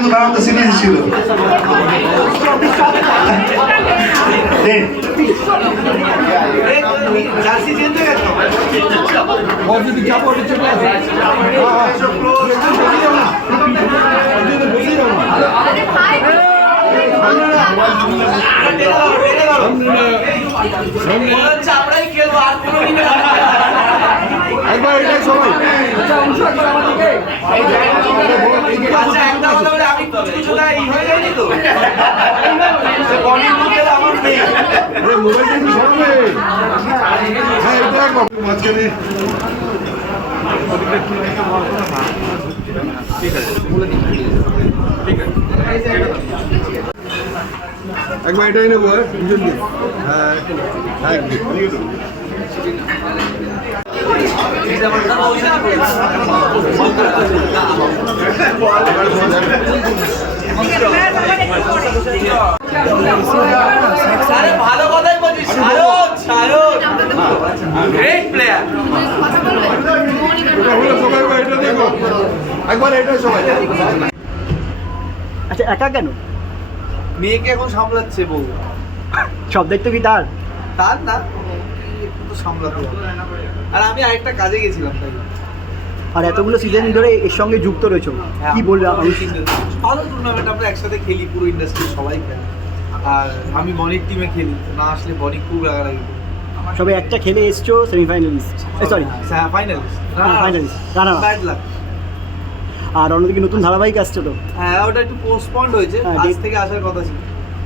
কিন্তু man of the series ছিল। আমরাই খেলবো আর কোনো একবার এটাই সবাই আচ্ছা একটা কথা বলে আমি কিছুটা এই হয়ে যায়নি তো বডির মধ্যে আমার নেই মোবাইলটা কি সরাবে হ্যাঁ এটা একবার মাঝখানে ঠিক আছে একবার এটাই নেবো দুজনকে হ্যাঁ একদম ভালো কথাই বলছিস গ্রেট প্লেয়ার সবাই এটা দেখো একবার এটা সবাই আচ্ছা একা কেন? মেয়েকে এখন সামলাচ্ছে বউ সব দায়িত্ব কি তার? তার না একটু তো সামলাতে হবে আর আমি আরেকটা কাজে গেছিলাম তাই আর এতগুলো সিজন ধরে এর সঙ্গে যুক্ত রয়েছে, কি বলবে? ভালো টুর্নামেন্ট আমরা একসাথে খেলি, পুরো ইন্ডাস্ট্রি সবাই খেলে আর আমি বনির টিমে খেলি, না আসলে বনি খুব রাগারাগি করে। সবে একটা খেলে এসছো সেমিফাইনালিস্ট, সরি হ্যাঁ finalist finalist runner. Bad luck. আর অন্যদিকে নতুন ধারাবাহিক আসছে তো, হ্যাঁ ওটা একটু পোস্টপন্ড হয়েছে, হ্যাঁ, আজ থেকে আসার কথা ছিল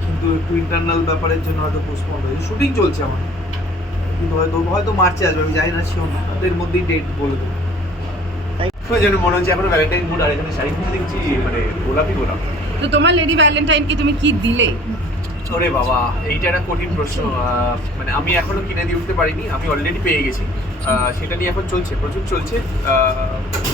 কিন্তু একটু ইন্টারনাল ব্যাপারের জন্য হয়তো পোস্টপন্ড হয়েছে। শুটিং চলছে আমার, কিন্তু হয়তো মার্চে আসবে, আমি জানি না শিওর না, এর মধ্যেই ডেট বলে দেবো। যেন মনে হচ্ছে এখন ভ্যালেন্টাইন মুড, আর এখানে শাড়ি পুজো দেখছি মানে গোলাপি গোলাপ। তো তোমার লেডি ভ্যালেন্টাইনকে তুমি কি দিলে? ওরে বাবা, এইটা একটা কঠিন প্রশ্ন। মানে আমি এখনো কিনে দিয়ে উঠতে পারিনি, আমি অলরেডি পেয়ে গেছি। সেটা নিয়ে এখন চলছে, প্রচুর চলছে।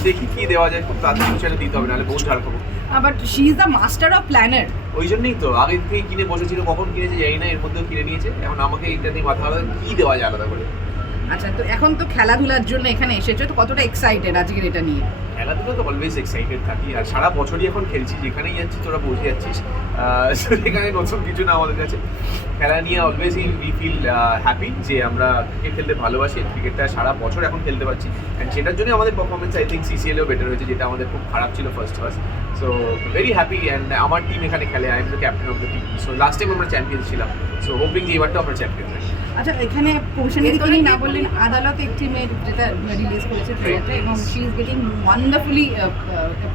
দেখি কি দেওয়া যায়, খুব তাড়াতাড়ি সেটা দিতে হবে, নাহলে বহু ঝাড় খাবো। But she is the master of planner. ওই জন্যই তো আগে থেকেই কিনে বসেছিল, কখন কিনেছে জানি না, এর মধ্যেও কিনে নিয়েছে। এখন আমাকে এইটা নিয়ে মাথা আলাদা কি দেওয়া যায় আলাদা করে। আচ্ছা, তো এখন তো খেলাধুলার জন্য এখানে এসেছো, তো কতটা এক্সাইটেড আজকের এটা নিয়ে? খেলাধুলা তো অলওয়েজ এক্সাইটেড থাকি, আর সারা বছরই এখন খেলছি, যেখানেই যাচ্ছি তোরা বসে যাচ্ছিস, সেখানে নতুন কিছু না আমাদের কাছে। খেলা নিয়ে অলওয়েজ উই ফিল হ্যাপি যে আমরা ক্রিকেট খেলতে ভালোবাসি, ক্রিকেটটা সারা বছর এখন খেলতে পারছি, অ্যান্ড সেটার জন্য আমাদের পারফরমেন্স আই থিঙ্ক সিসিএলেও বেটার হয়েছে, যেটা আমাদের খুব খারাপ ছিল first. So very happy, and আমার টিম এখানে খেলে, I am the captain of the team. So last time আমরা চ্যাম্পিয়ন ছিলাম, সো হোপিং যে এবারটা আমরা চ্যাম্পিয়ন হই। আচ্ছা, এখানে কৌশানী তিনি না বললেন আদালত একটি মেয়ের যেটা রিলিজ করেছে ট্রেলারটা, এবং she is getting wonderfully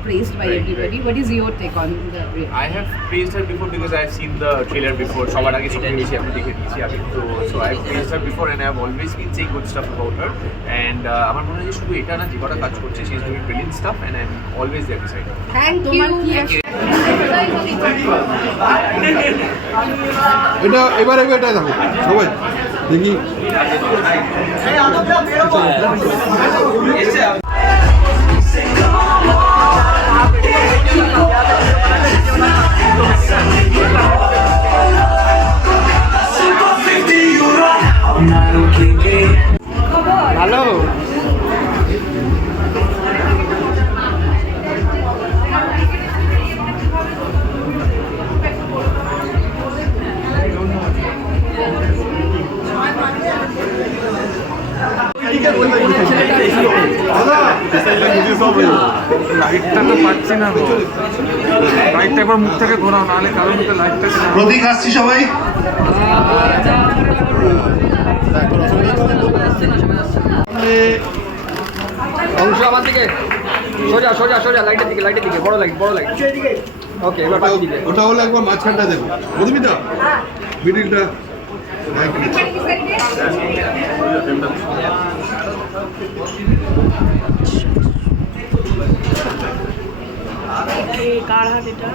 praised by everybody. What is your take on the? I have praised her before because I have seen the trailer before. সবার আগে ছবি বেশি আমি দেখে দিয়েছি আগে তো, so I have praised her before and I have always been saying good stuff about her. And আমার মনে হয় যে শুধু এটা না, যে কটা কাজ করছে, she is doing brilliant stuff and I am always there beside her. Thank you. এটা এবার এটা দেখো সবাই দেখি ভালো। লাইটটা তো পাচ্ছি না, লাইটটা একবার মুখ থেকে ঘোরাও, নাহলে কারোর মুখে লাইটটা। প্রতীক আসছি সবাই। অংশ আমার দিকে সোজা সোজা সোজা, লাইটের দিকে, লাইটের দিকে, বড় লাইট, বড় লাইট। ওকে, এবার পাশে দিকে। ওটা হলো একবার মাঝখানটা দেখো, বুঝবিটা মিডিলটা কার হাত এটা?